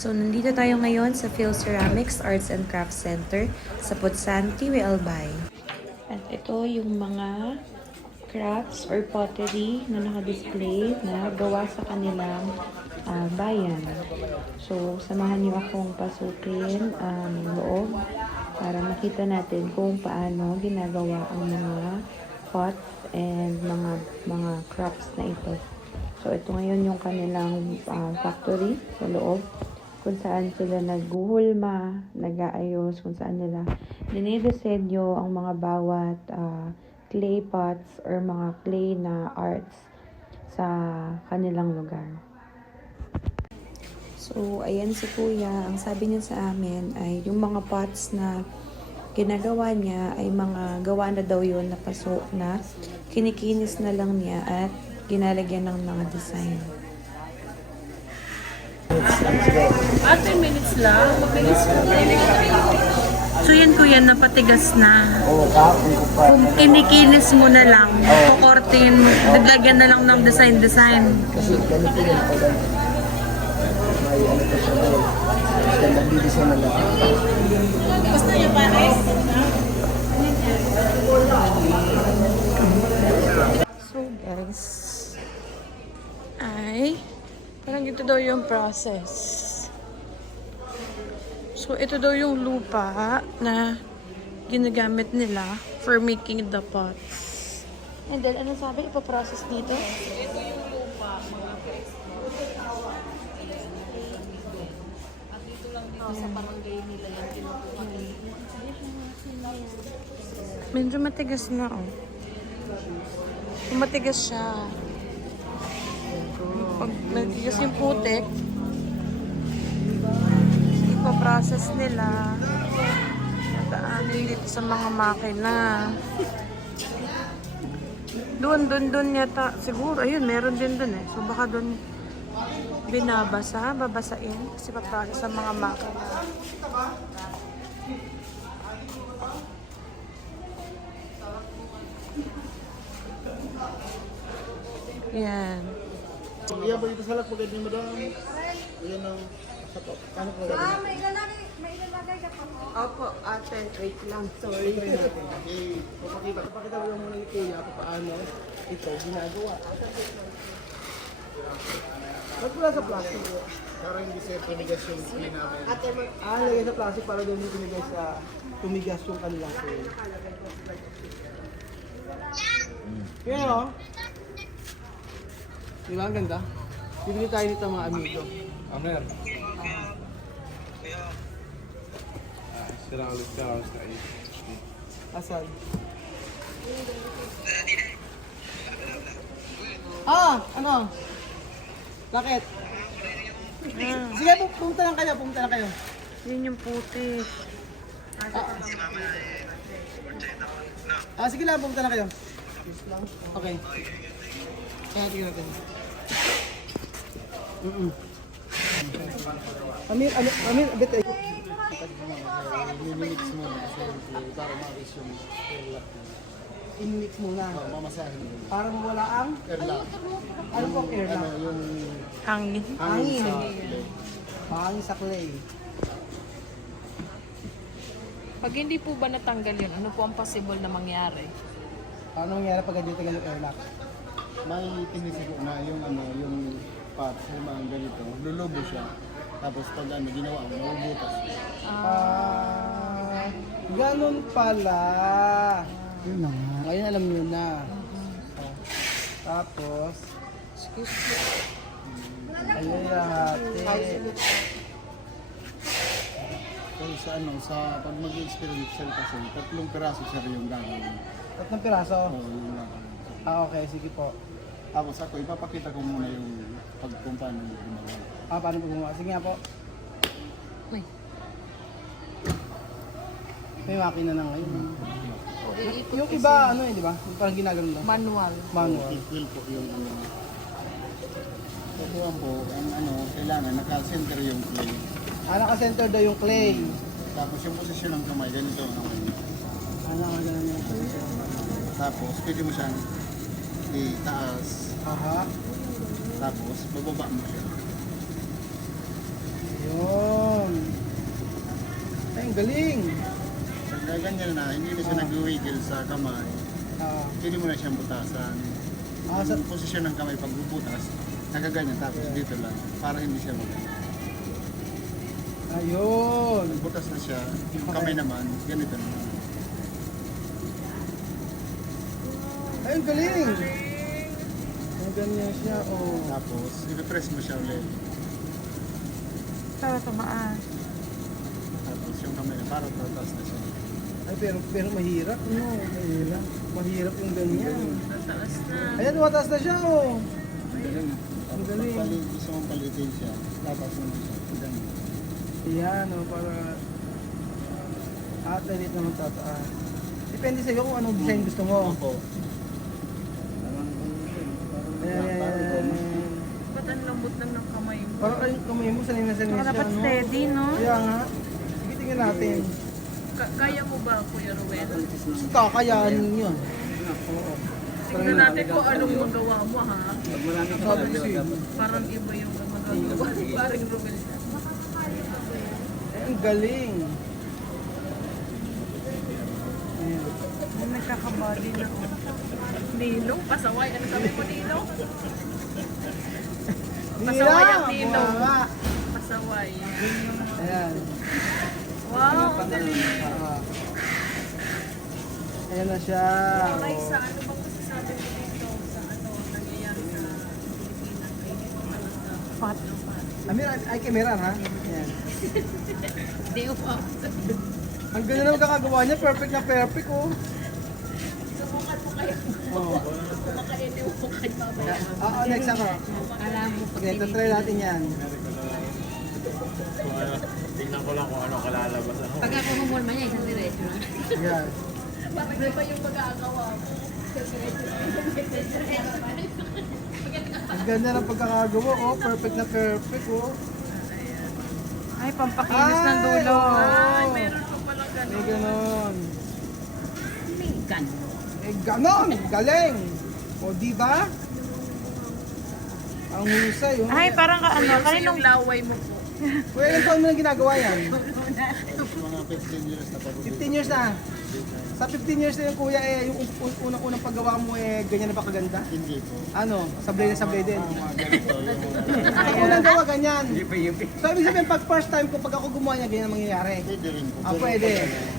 So, nandito tayo ngayon sa Phil Ceramics Arts and Crafts Center sa Putsanti, Albay. At ito yung mga crafts or pottery na naka-display na gawa sa kanilang bayan. So, samahan niyo akong pasukin ang loob para makita natin kung paano ginagawa ang mga pots and mga crafts na ito. So, ito ngayon yung kanilang factory sa loob, kung saan sila naghuhulma, nag-aayos, kung saan nila dinidesenyo ang mga bawat clay pots or mga clay na arts sa kanilang lugar. So, ayan si Kuya. Ang sabi niya sa amin ay yung mga pots na ginagawa niya ay mga gawa na daw yun na paso na kinikinis na lang niya at ginalagyan ng mga design. 10 minutes lang. Mabilis ko. So yan Kuya, napatigas na. Kung kinikinis mo na lang, kukortin, naglagyan na lang ng design. Kasi ganito yung pag may ano pa siya ngayon. Kasi nag-design na lang. Gusto niyo pares? So guys, ay parang ito daw yung process. So ito daw yung lupa na ginagamit nila for making the pots. And then ano sabi ipaprocess dito? Ito yung lupa, mga at dito lang dito sa barangay nila yan kinukuha nila. Medyo matigas na oh. Matigas siya. Pag matigas yung putik, ipaprocess nila. Nadaanin dito sa mga makina. Doon yata. Siguro, ayun, meron din doon eh. So baka doon babasain. Kasi paprocess sa mga makina. Yan. Iya ba dito sa lakbagad niyo, madam? Ayan ang sapo. Ano po gagawin? May ilalagay ka pa po. Opo, ate, wait lang, sorry. Okay. Papakita mo lang muna ni Kuya kung paano ito ginagawa. Ba't wala sa plastic? Para hindi sa tumigas yung clay namin. Lagay sa plastic para doon yung tumigas tumigas yung kanilang clay. Yan o. Di ba? Ang ganda. Bibili tayo nito mga amigo. Amer. Asan? Ano? Bakit? Sige, pumunta lang kayo. Yun yung putik. Sige lang, pumunta lang kayo. Okay. Kaya tingnan natin. Amir, abit eh. Minimix muna kasi yung clay para ma-aris yung airlock. In-mix muna. Mamasahin mo. Para mawala ang Airlock. ano pong air Ano na? yung Hangin. hangin sa clay. Mahangin sa clay. Pag hindi po ba natanggal yun, ano po ang possible na mangyari? Paano mangyari pag ganyan tagal yung airlock? May tinisip na yung ano, yung pots, yung mga ganito, lulubo siya. Tapos pag ano, ginawa mo, mabubutas. Ganun pala. Yun na nga. Ngayon alam nyo na. Tapos, ayayate. So sa ano, sa pag mag-experiential kasi, 3 piraso siya rin yung gagawin. 3 piraso. Oo, yung gagawin. Okay, sige po. Tapos ako, ipapakita ko muna yung kung paano yung gumawa. Paano po gumawa? Sige nga po. Uy. May makina na ngayon. Iikot Yung kasi iba, ano eh, di ba? Yung parang ginagano lang. manual. Manual. Feel po yung ano. Tutuan po, ang ano, kailangan naka-center yung clay. Naka-center daw yung clay. Tapos yung posisyon ng kamay, ganito ang kamay. Nakagano yung position. Tapos, pwede mo siyang itaas. Aha. Tapos, bababa mo siya. Yun. Ay, ang galing. Kaya ganyan na, hindi na siya nag-wiggle sa kamay. Ah, Pwede mo na siyang butasan. sa, Ang posisyon ng kamay pag bubutas, nakaganyan tapos dito lang. Para hindi siya ayun. butas na siya. Yung kamay naman, ganito naman. Ay, ang galing. Ang ganyan siya, oh. Tapos, i-press mo siya ulit. Para tumaas. Tapos yung kamay na para tatas na siya. Ay, pero mahirap, no? Mahirap. Mahirap yung ganyan. Tataas na. Ayan, mataas na siya, oh. Ang galing. Ang galing. Gusto mong palitin siya. Tapos mo siya. Ang galing. Ayan, oh, para... At ulit naman tataas. Depende sa'yo kung anong design gusto mo. Opo. Ayan, ayan, ayan. Ba't ang lambot lang ng kamay mo? Parang ay, kamay mo, sanay na sanay Saka siya, dapat no? steady, no? Kaya nga. Sige, tingnan natin. Kaya mo ba, Kuya Ruel? Kakayanin yun. Oo. Tingnan natin kung anong magawa mo, ha? Sabi ko sa'yo. Parang iba yung magagawa. Parang Ruel. Ay, ang galing. Ayan. May nagkakabody na. Ninong, pasaway. Ano sabi mo, Ninong? Nila! Pasaway ang ninong. Mama. Pasaway. Ayan. Wow, ang galing. Ah. Ayan na siya. Ay, sa ano bang masasabi mo dito? Sa ano, nangyayari sa Pilipinas? Ay, dito talaga. Fat. Amir, ay camera ha? Ayan. Di ba? Ang ganda na magkakagawa niya. Perfect na perfect, oh. Subukan mo kayo. Oh. Makainin mo kayo mamaya. Oo, next ako. Alam mo, Okay, try natin yan. Tingnan ko lang kung ano kalalabas. Ano? pag ako humulma niya, isang diretso lang. Yan. Bakit ba yung magagawa mo? Ang ganda ng pagkakagawa, oh. Perfect na perfect, oh. Ay, pampakinis ng dulo. Ay, meron pa palang May gano'n. ganon. Gan. Eh, ganon! Galing! O, di ba? Ang husay, oh. Ay, parang ano, Yung kaninong... laway mo po. Kuya, ilan taon mo na ginagawa yan? Mga 15 years na pa 15 years na. Sa 15 years na yung kuya, eh, yung unang paggawa mo, eh, ganyan na ba kaganda? Hindi po. Ano? Sablay din. Mga ganito yung Ako unang gawa, ganyan. So, ibig sabihin, pag first time ko, pag ako gumawa niya, ganyan ang mangyayari. pwede rin po. Ah, pwede.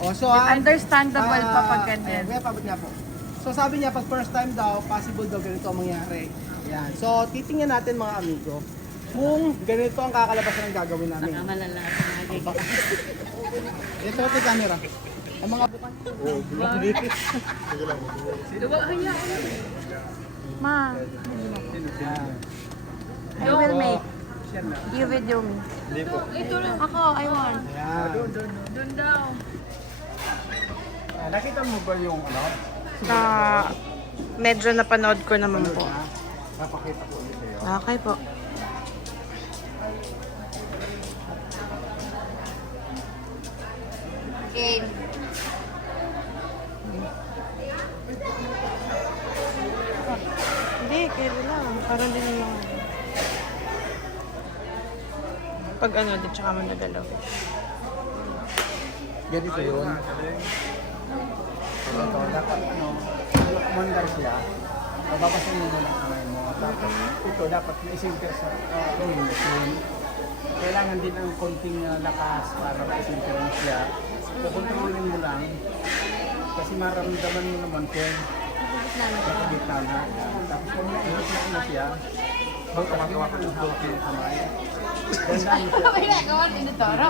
O, so, Understandable pa pag ganyan. Kuya, pabot nga po. So, sabi niya, pag first time daw, possible daw ganito ang mangyayari. Yan. So, titingnan natin mga amigo, kung ganito ang kakalabas ng gagawin namin. Malala. Ito ito camera. Ang mga Diba, hayaan mo. Ma, I will make. You video me. Ito lang. Ako, I want. Ayan. Doon daw. Nakita mo ba yung ano? Medyo napanood ko naman po. Napakita ko ulit sa'yo. Okay po. Okay. Hindi, kaya lang. Parang din lang. Pag ano, di tsaka mo nagalaw. Ganito yun. Ito, dapat ano, umandar siya. Pababasin mo muna ang kamay mo. Tapos ito, dapat na-center sa machine. Kailangan din ang konting lakas para ma-center mo siya. Kukontrolin mo lang. Kasi maramdaman mo naman kung sa gitna na. Tapos kung na-center mo siya, magkakagawa ka ng hawak ng kamay. Gandaan mo siya. Ginagawa ni Nutoro?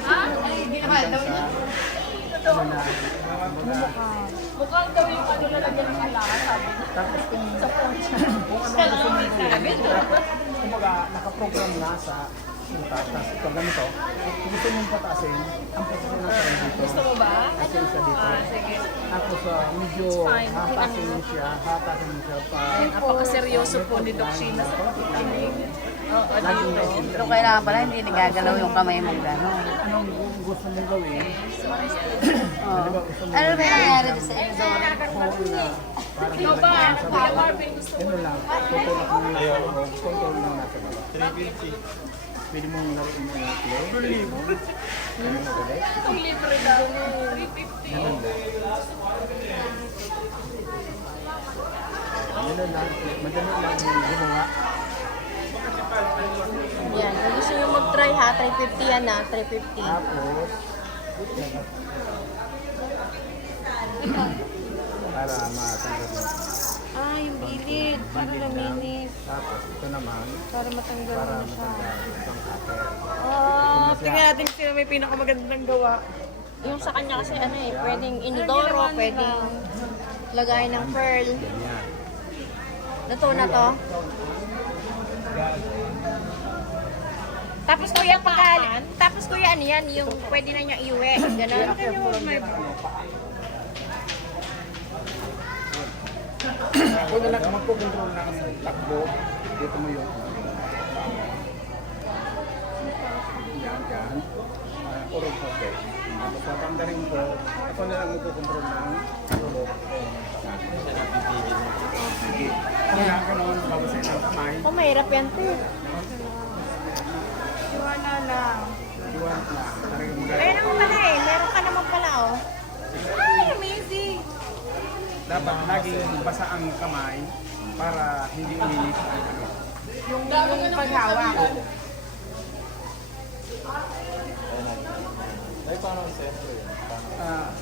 Ha? Ay, ginawa daw niya. Ano na, Mukhang daw yung ano lalagyan ng alangan, sabi niya. tapos kung Sa phone siya. Siya lang ang may sabi. kumbaga, nakaprogram na sa sutas. Tapos ito, ganito. Kung gusto mong pataasin, ang posisyon natin dito. Gusto mo ba? Kasi isa dito. Ah, sige. Tapos medyo fine. hatakin mo siya pa. Napakaseryoso po ni Doc Sheena sa pakikinig. Oo, Laging may dito. center. Pero kailangan pala hindi nagagalaw yung kamay mo gano'n. Anong gusto mong gawin? Ano ba yung nangyari doon sa inyo doon? Ikaw ba? Kuya Marvin, gusto mo? Ano lang, control lang natin. pwede mong laruin mo yung play. Ano mo ulit? Ang libre daw. 350. Ganun lang. Ganun lang. Madali lang yung gumawa. Yan. Kung gusto nyo mag-try ha, 350 yan ha. 350. Tapos, para matanggal mo. Ah, yung bilid. Para laminis. Tapos, ito naman, Para matanggal para mo siya. matanggal itong cutter. Oh, tingnan natin sino may pinakamagandang gawa. Yung sa kanya kasi ano eh, pwedeng inodoro, pwedeng lagay ng pearl. Yan. Luto na to. Tapos kuya tapos kuya ano yan, yung pwede na niya iuwi. Ganun. Kung na lang magpo-control ng takbo, dito mo yung yan. Urong okay. Tapos papandarin ko, ako na lang magpo-control ng takbo. Sige. Kung lang ka naman babasahin ng kamay, Oh, mahirap yan to. Iwala lang. iwan na. Talagang Ayun naman pala eh, meron ka naman pala oh. Ay, amazing! dapat laging basa ang kamay para hindi umilis ang ano. Yung paghawak. Ay, paano ang sensor yun?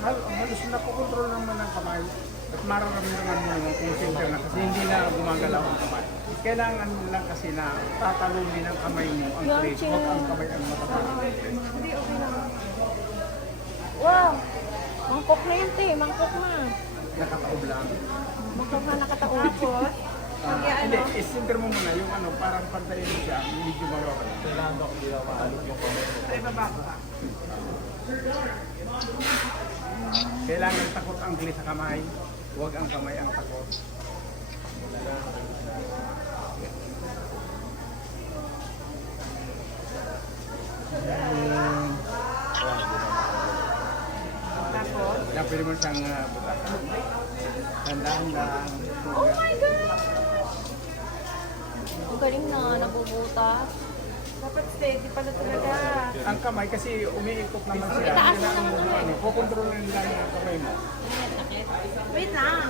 Halos napokontrol naman ang kamay at mararamdaman mo naman kung center na kasi hindi na gumagalaw ang kamay. Kailangan lang kasi na tatalunin ang kamay mo ang plate, huwag ang kamay ang matatalo. Wow! Mangkok na yun te, mangkok na. Nakataob lang. Mangkok na nakataon. Hindi, center mo muna yung ano, parang pantayin mo siya, medyo mababa. Kailangan ko hindi lang maalog yung kamay ko. Ay, baba ka. Kailangan takot ang gili sa kamay, huwag ang kamay ang takot. Tapos? Kaya pwede mo siyang butakan. Tandaan lang. Oh my God! Ang galing na, nabubutas. Dapat steady pala talaga. Ang kamay kasi umiikot naman siya. Hindi na ang ano, kukontrolin lang yung kamay mo. Wait lang.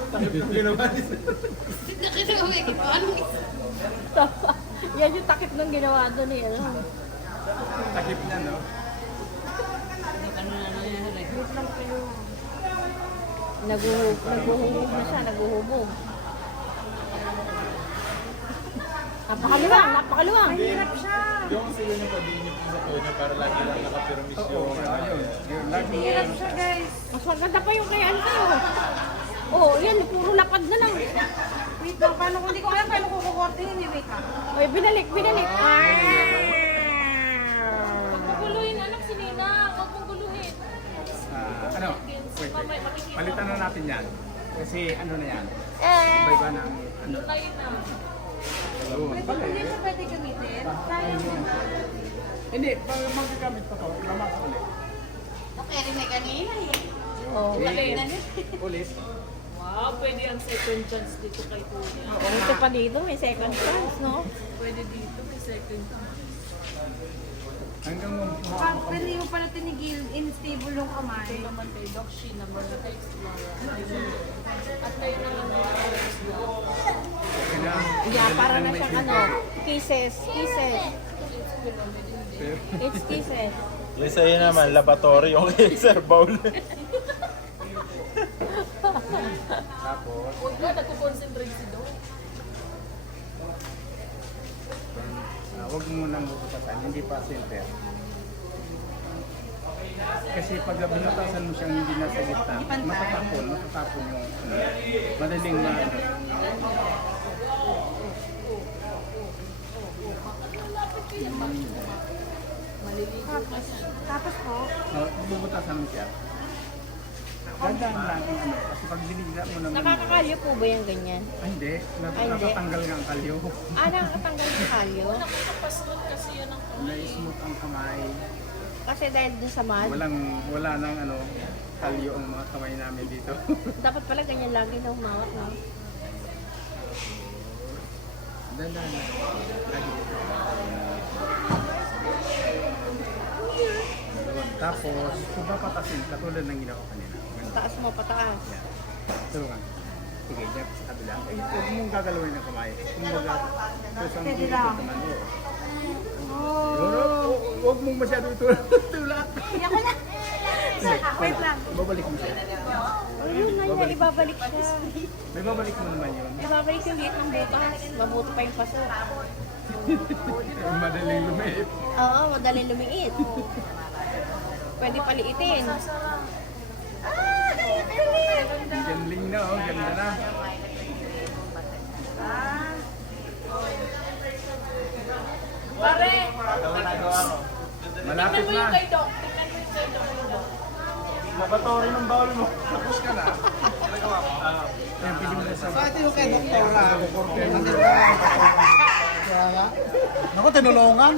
Yan yung takip ng ginawa doon eh. Ano? Takip niya, no? Naguhubog na siya, naguhubog. Napakaluwang, napakaluwang. Hirap siya. Yung kasi yun yung pag-iinip mo sa tonya para lagi lang nakapirmis Oo, yung ayun. Yun, lagi Hirap siya, guys. Mas maganda pa yung kay Alto. Oh, yan, puro lapad na lang. Wait lang, paano kung hindi ko alam paano ko kukortihin ni Wait lang. Ay, binalik. Huwag mong guluhin, anak, si Nina. Huwag mong guluhin. ano? Wait. Palitan na natin yan. Kasi ano na yan. Eh, Iba-iba na ang ano. kayo na. Ayun. Hindi siya pwede gamitin. Sayang yun. Hindi, pag magagamit pa to, lamas ulit. Okay, rin may kanina eh. Oh, Ulit. Wow, pwede ang second chance dito kay Kuya. ito pa dito, may second chance, no? Pwede dito, may second chance. Hanggang mo. Pag hindi mo pala tinigil, unstable yung kamay. Ito naman kay Doc Shi, naman na kay Explora. At tayo na lang mga Okay na. Yeah, para na siyang ano, kisses. It's kisses. Yung sa'yo naman, laboratory yung laser bowl. Tapos, Huwag ka, nagko-concentrate si Doc. huwag mo nang bubutasan, hindi pa center. Kasi pag binutasan mo siyang hindi nasa gitna, matatapon yung madaling na Tapos po, bubutasan mo siya. Gandang lang ang ano, kasi pag binigla mo naman, Nakakakalyo po ba yung ganyan? ay hindi, Ay, hindi. natatanggal nga ang kalyo. Nakakatanggal yung kalyo? Nakakapasot kasi yan ang Na-smooth ang kamay. Kasi dahil dun sa mahal, Wala nang ano, kalyo ang mga kamay namin dito. dapat pala ganyan lagi daw umawat, no? Dandan. Lagi. Tapos, kung papatasin, katulad ng ginawa ko kanina. Taas mo, pataas. Yan. Tulungan. Sige, dyan sa kabila. Eh, huwag mong gagalawin ng kamay. Kumbaga, kusang dito naman mo. Huwag mong masyado tulak. Wait lang. Babalik mo siya. Ayun na yan, ibabalik siya. May babalik mo naman yun. Ibabalik yung liit ng butas. Mabuti pa yung paso. Madaling lumit. Oo, madali lumiit. Pwede paliitin. Galing na, oh. Ganda na. Pare, Malapit tingnan mo na. yung kay Doc. Tingnan mo yung kay Doc. Napatorin ng bawal mo. Tapos ka na. Ayan, pili mo na sa... So ito yung kay Doktora. Kaya nga. Naku, tinulungan.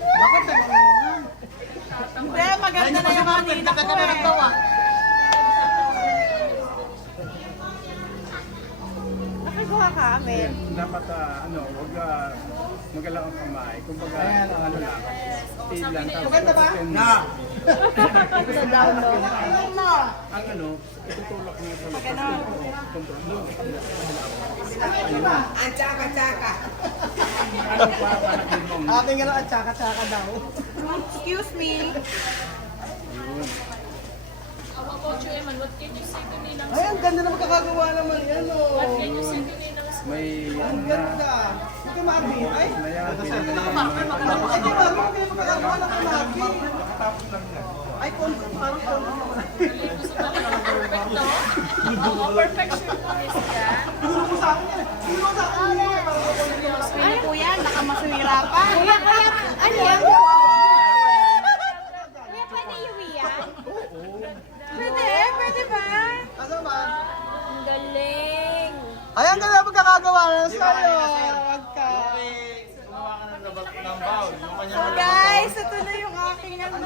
Bakit tinulungan? Hindi, maganda na yung kanina ko eh. Nakagawa ka, Amel. Dapat, huwag magalang ang kamay. Kumbaga, ano lang. Stay lang. Maganda ba? Na! Sa down low. Ang itutulak mo yung pala. Control. Ang tsaka-tsaka. Ano pa, panagin mong... Aking nga ang tsaka-tsaka daw. Excuse me. How about you, Eman? What can you say to Ninang? Ay, ang ganda na magkakagawa naman yan, oh. What can you say to Ninang? May, Ang ganda. Ito yung Marvin. Ay, na yan. ito Marvin. Ito Marvin. Magkakagawa ng Marvin. Ay, parang Perfect, no? Oo, perfectionist ka. Siguro ko sa akin yan. Siguro ko sa akin yan. Ay, kuya, nakamaswira pa. Kuya, ano yan? Kuya, pwede yung yan? Pwede ba? Asa ba? Ang galing. Ay, ang ganda magkakagawa na sa'yo. Wag ka. So guys, ito na yung aking ano.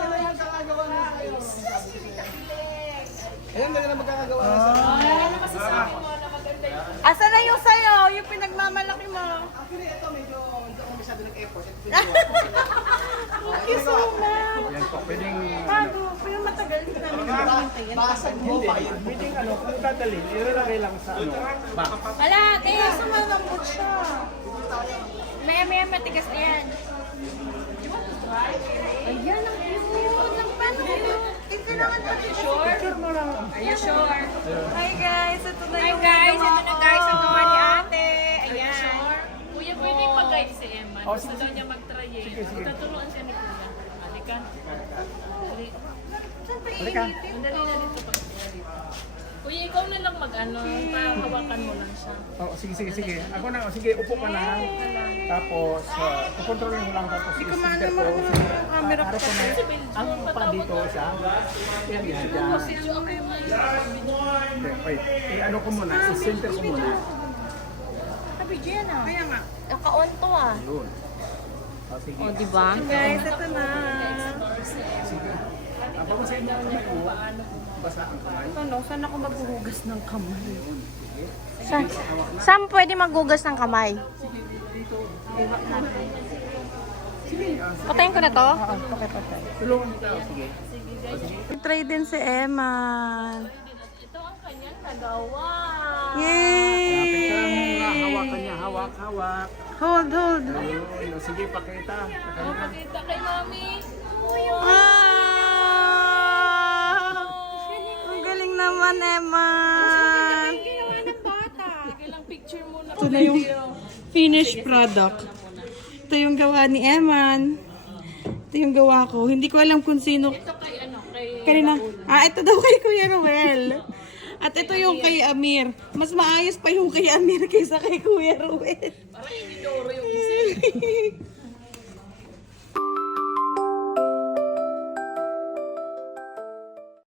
Ay, ang ganda na magkakagawa na sa'yo. Asa na yung sayo? Yung pinagmamalaki mo. Actually, ito medyo hindi ako masyado nag-effort. Thank you so much. Yan po, pwedeng... Bago, pero matagal din namin namin. Basag mo Hindi, pa yun. pwedeng kung dadalhin, ilalagay lang sa box. Wala, kaya Kaso malambot siya. maya matigas na yan. Ayan, ang cute. Ang paano ko? Kailangan natin sure. Picture mo lang. Are you sure? Hi guys, ito na Hi yung guys, ito na guys ang gawa ni ate. Ayan. Sure. Kuya, pwede pag-guide si Eman. Gusto daw niya mag-try eh. Tutulungan siya ni Kuya. Halika. Dali. Dali na dito pa. Kuya, ikaw na lang mag-ano. Pahawakan mo lang siya. Oh, sige. Ako na, sige, upo ka na. Tapos, kukontrolin mo lang tapos Hindi ko i-center maano ko. yung camera ko. Harap ko na. Ang pa dito siya. Yan, yan, yan. Okay, wait. Ano ko muna, i-center ko muna. Sabi dyan ah. Kaya nga. Naka-on to ah. Yun. Oh, sige. O, diba? Guys, ito na. Papasayin mo niya po. Basa ang kamay. Ano, saan ako maghuhugas ng kamay? Saan pwede maghugas ng kamay? Patayin ko na to? Tulungan kita. Sige. Try din si Emma. Ito ang kanyang nagawa. Picture mo nga, Yay! hawakan niya. Hawak. Hold. Ayun, sige, pakita. Makita kay Mami. Wow! Ang galing naman, Emma. Sige lang, picture muna. Ito na yung finished product. Ito yung gawa ni Eman. Ito yung gawa ko. Hindi ko alam kung sino. Ito kay ano, kay... Kanina. Ito daw kay Kuya Ruel. At ito yung kay Amir. Mas maayos pa yung kay Amir kaysa kay Kuya Ruel. Parang inidoro yung isip.